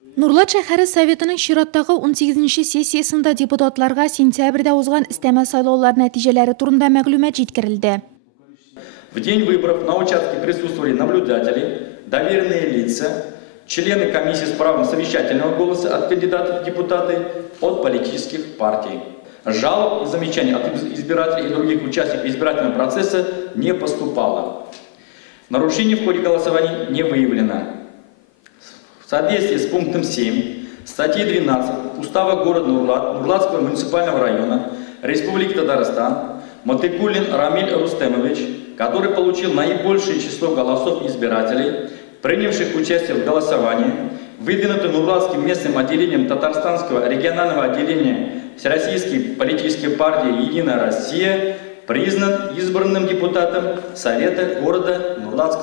Нурлат шәһәре Советының чираттагы 18-нче сессиясында депутатларга сентябрьдә узган истәмә сайлаулар нәтиҗәләре турында мәгълүмат җиткерелде. В день выборов на участке присутствовали наблюдатели, доверенные лица, члены комиссии с правом совещательного голоса от кандидатов в депутаты от политических партий. Жалоб и замечаний от избирателей и других участников избирательного процесса не поступало. Нарушений в ходе голосования не выявлено. В соответствии с пунктом 7 статьи 12 Устава города Нурлат, Нурлатского муниципального района Республики Татарстан, Матыкулин Рамиль Рустемович, который получил наибольшее число голосов избирателей, принявших участие в голосовании, выдвинутый Нурлатским местным отделением Татарстанского регионального отделения Всероссийской политической партии «Единая Россия», признан избранным депутатом Совета города Нурлат,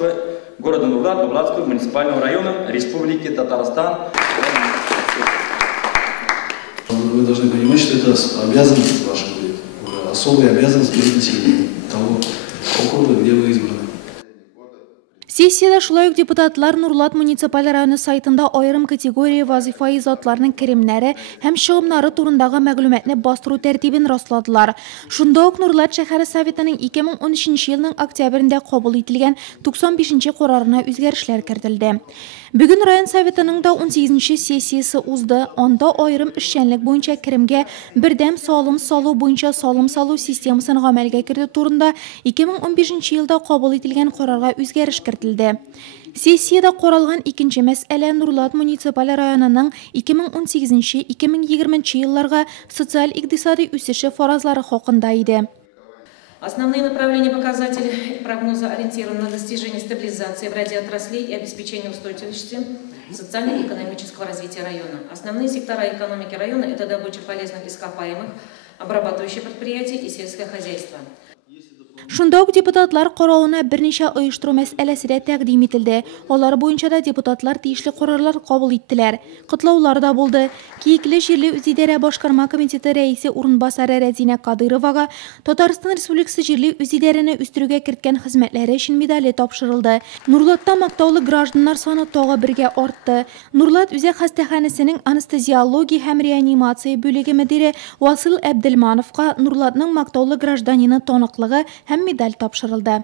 Нурлатского муниципального района Республики Татарстан. Вы должны понимать, что это обязанность ваша будет, особая обязанность перед населением того округа, где вы избраны. Сессияда шулай ук депутатлар Нурлат муниципаль районы сайтында айрым категория вазифаи затларның керемнәре һәм чыгымнары турындагы мәгълүматны бастыру тәртибен расладылар. Шунда ук Нурлат шәһәре Советының 2013 елның октябрендә кабул ителгән 95-нче карарына үзгәрешләр кертелде. Бүген район советының да 18-нче сессиясе узды. Анда айрым эшчәнлек буенча керемгә бердәм салым салу буенча салым салу системасын гамәлгә кертү турында 2015 елда кабул ителгән карарга үзгәреш кертелде. Сессияда каралган икенче мәсьәлә Нурлат муниципаль районының 2018-2020 елларга социаль-икътисади үсеше фаразлары хакында иде. Основные направления показателей прогноза ориентированы на достижение стабилизации в ряде отраслей и обеспечение устойчивости социально-экономического развития района. Основные сектора экономики района – это добыча полезных ископаемых, обрабатывающие предприятия и сельское хозяйство. Шунда ук депутатлар карауына берничә оештыру мәсьәләсе дә тәкъдим ителде. Алар буенча да депутатлар тиешле карарлар кабул иттеләр. Кытлаулар да булды. Киекле җирле үзидарә башкарма комитеты рәисе урынбасары Рәзинә Кадыровага Татарстан Республикасы җирле үзидарәне үстерүгә керткән хезмәтләре өчен медале тапшырылды. Нурлатта мактаулы гражданнар саны тагы бергә артты. Нурлат үзәк хастаханәсенең анестезиология һәм реанимация бүлеге мөдире Васил Әбделмановка Нурлатның мактаулы гражданины таныклыгы һәм медаль тапшырылды.